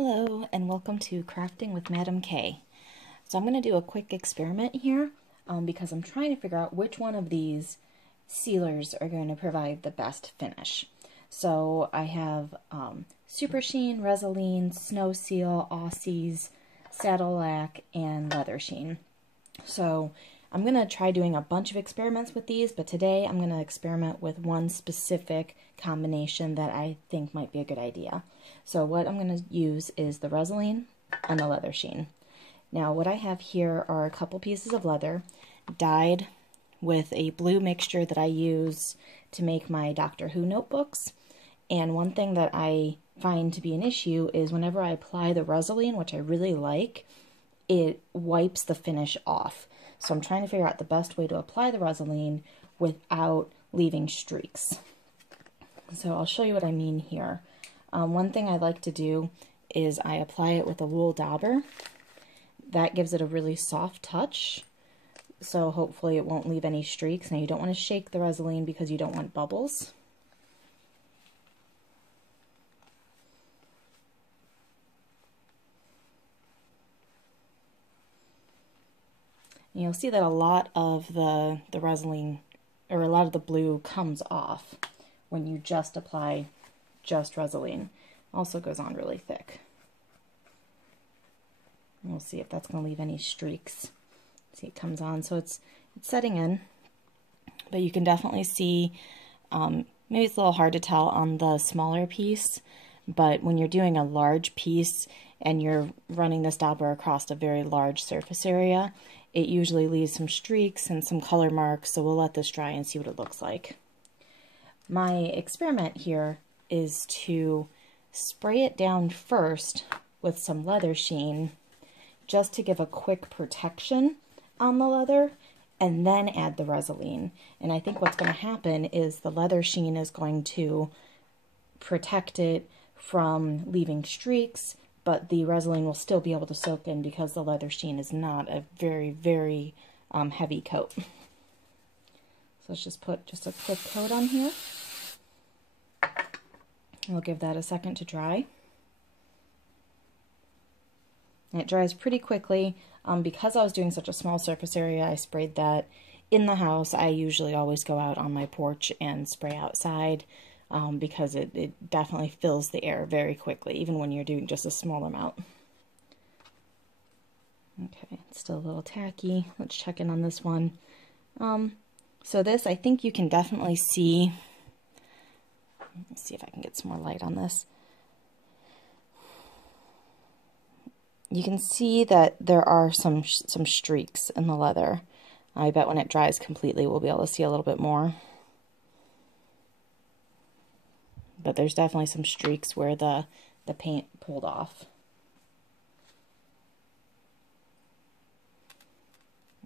Hello and welcome to Crafting with Madam K. So I'm going to do a quick experiment here because I'm trying to figure out which one of these sealers are going to provide the best finish. So I have Super Sheen, Resolene, Snow Seal, Aussies, Saddle Lac, and Leather Sheen. So I'm going to try doing a bunch of experiments with these, but today I'm going to experiment with one specific combination that I think might be a good idea. So what I'm going to use is the Resolene and the Leather Sheen. Now what I have here are a couple pieces of leather dyed with a blue mixture that I use to make my Doctor Who notebooks. And one thing that I find to be an issue is whenever I apply the Resolene, which I really like, it wipes the finish off. So I'm trying to figure out the best way to apply the Resolene without leaving streaks. So I'll show you what I mean here. One thing I like to do is I apply it with a wool dauber. That gives it a really soft touch, so hopefully it won't leave any streaks. Now you don't want to shake the Resolene because you don't want bubbles. And you'll see that a lot of the Resolene, or a lot of the blue, comes off when you just apply just Resolene. Also goes on really thick. And we'll see if that's going to leave any streaks. See, it comes on, so it's setting in, but you can definitely see, maybe it's a little hard to tell on the smaller piece, but when you're doing a large piece and you're running this dauber across a very large surface area, it usually leaves some streaks and some color marks, so we'll let this dry and see what it looks like. My experiment here is to spray it down first with some Leather Sheen just to give a quick protection on the leather, and then add the Resolene. And I think what's going to happen is the Leather Sheen is going to protect it from leaving streaks, but the Resolene will still be able to soak in because the Leather Sheen is not a very, very heavy coat. So let's just put just a quick coat on here. We'll give that a second to dry. And it dries pretty quickly. Because I was doing such a small surface area, I sprayed that in the house. I usually always go out on my porch and spray outside because it definitely fills the air very quickly, even when you're doing just a small amount. Okay, it's still a little tacky. Let's check in on this one. So this, I think you can definitely see. Let's see if I can get some more light on this. You can see that there are some streaks in the leather. I bet when it dries completely we'll be able to see a little bit more. But there's definitely some streaks where the paint pulled off.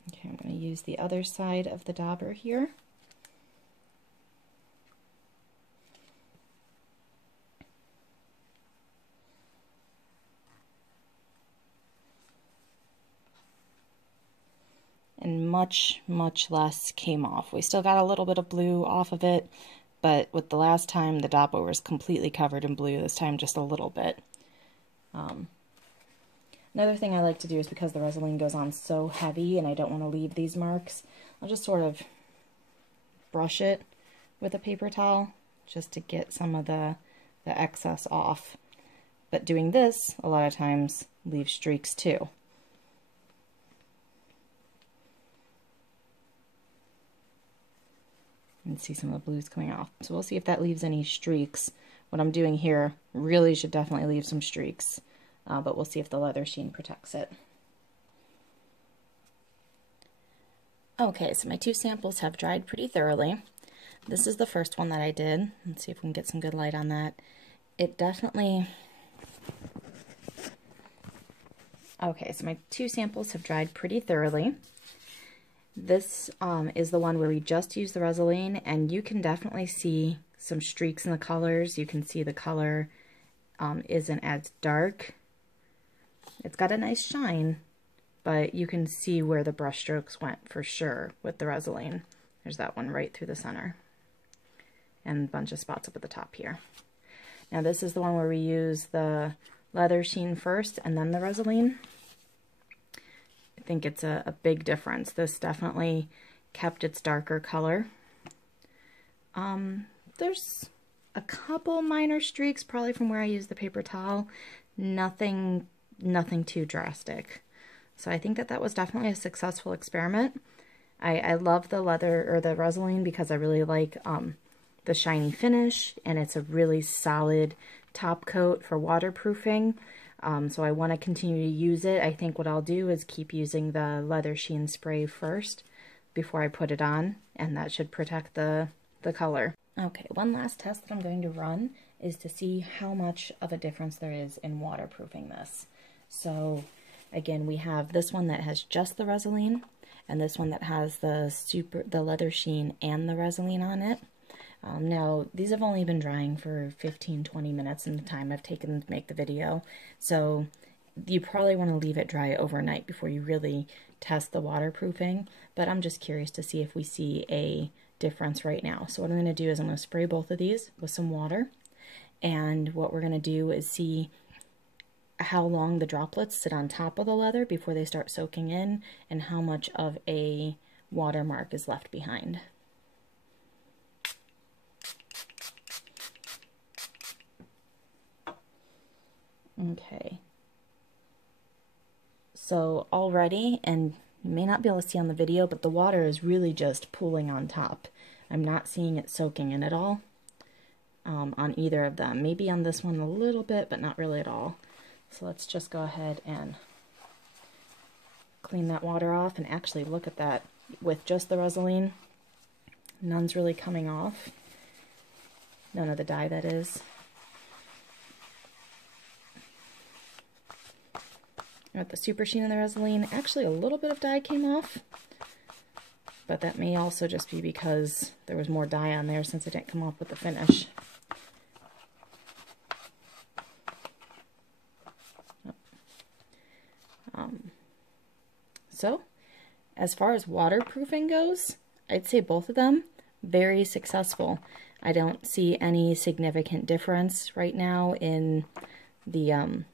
Okay, I'm going to use the other side of the dauber here. And much less came off. We still got a little bit of blue off of it, but with the last time the dauber was completely covered in blue, this time just a little bit. Another thing I like to do is because the Resolene goes on so heavy and I don't want to leave these marks, I'll just sort of brush it with a paper towel just to get some of the excess off. But doing this a lot of times leaves streaks too. And see some of the blues coming off. So we'll see if that leaves any streaks. What I'm doing here really should definitely leave some streaks, but we'll see if the Leather Sheen protects it. Okay, so my two samples have dried pretty thoroughly. This is the first one that I did. Let's see if we can get some good light on that. It definitely... Okay, so my two samples have dried pretty thoroughly. This is the one where we just used the Resolene, and you can definitely see some streaks in the colors. You can see the color isn't as dark. It's got a nice shine, but you can see where the brush strokes went for sure with the Resolene. There's that one right through the center. And a bunch of spots up at the top here. Now this is the one where we use the Leather Sheen first and then the Resolene. I think it's a big difference. This definitely kept its darker color. There's a couple minor streaks probably from where I used the paper towel. Nothing too drastic. So I think that was definitely a successful experiment. I love the leather or the Resolene because I really like the shiny finish, and it's a really solid top coat for waterproofing. So I want to continue to use it. I think what I'll do is keep using the Leather Sheen spray first before I put it on, and that should protect the color. Okay, one last test that I'm going to run is to see how much of a difference there is in waterproofing this. So again, we have this one that has just the Resolene, and this one that has the Leather Sheen and the Resolene on it. Now, these have only been drying for 15-20 minutes in the time I've taken to make the video, so you probably want to leave it dry overnight before you really test the waterproofing, but I'm just curious to see if we see a difference right now. So what I'm going to do is I'm going to spray both of these with some water, and what we're going to do is see how long the droplets sit on top of the leather before they start soaking in, and how much of a watermark is left behind. Okay, so already, and you may not be able to see on the video, but the water is really just pooling on top. I'm not seeing it soaking in at all on either of them. Maybe on this one a little bit, but not really at all. So let's just go ahead and clean that water off, and actually look at that. With just the Resolene, none's really coming off. None of the dye, that is. With the Super Sheen and the Resolene, actually a little bit of dye came off, but that may also just be because there was more dye on there since it didn't come off with the finish. So, as far as waterproofing goes, I'd say both of them very successful. I don't see any significant difference right now in the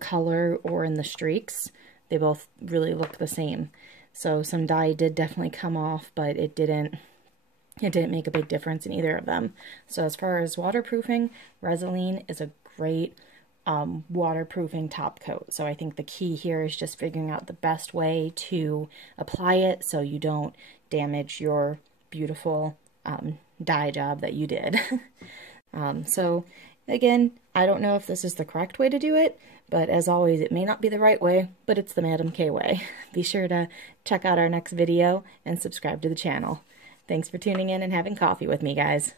color or in the streaks. They both really look the same. So some dye did definitely come off, but it didn't make a big difference in either of them. So as far as waterproofing, Resolene is a great waterproofing top coat. So I think the key here is just figuring out the best way to apply it so you don't damage your beautiful dye job that you did. So again, I don't know if this is the correct way to do it, but as always, it may not be the right way, but it's the Madam K way. Be sure to check out our next video and subscribe to the channel. Thanks for tuning in and having coffee with me, guys.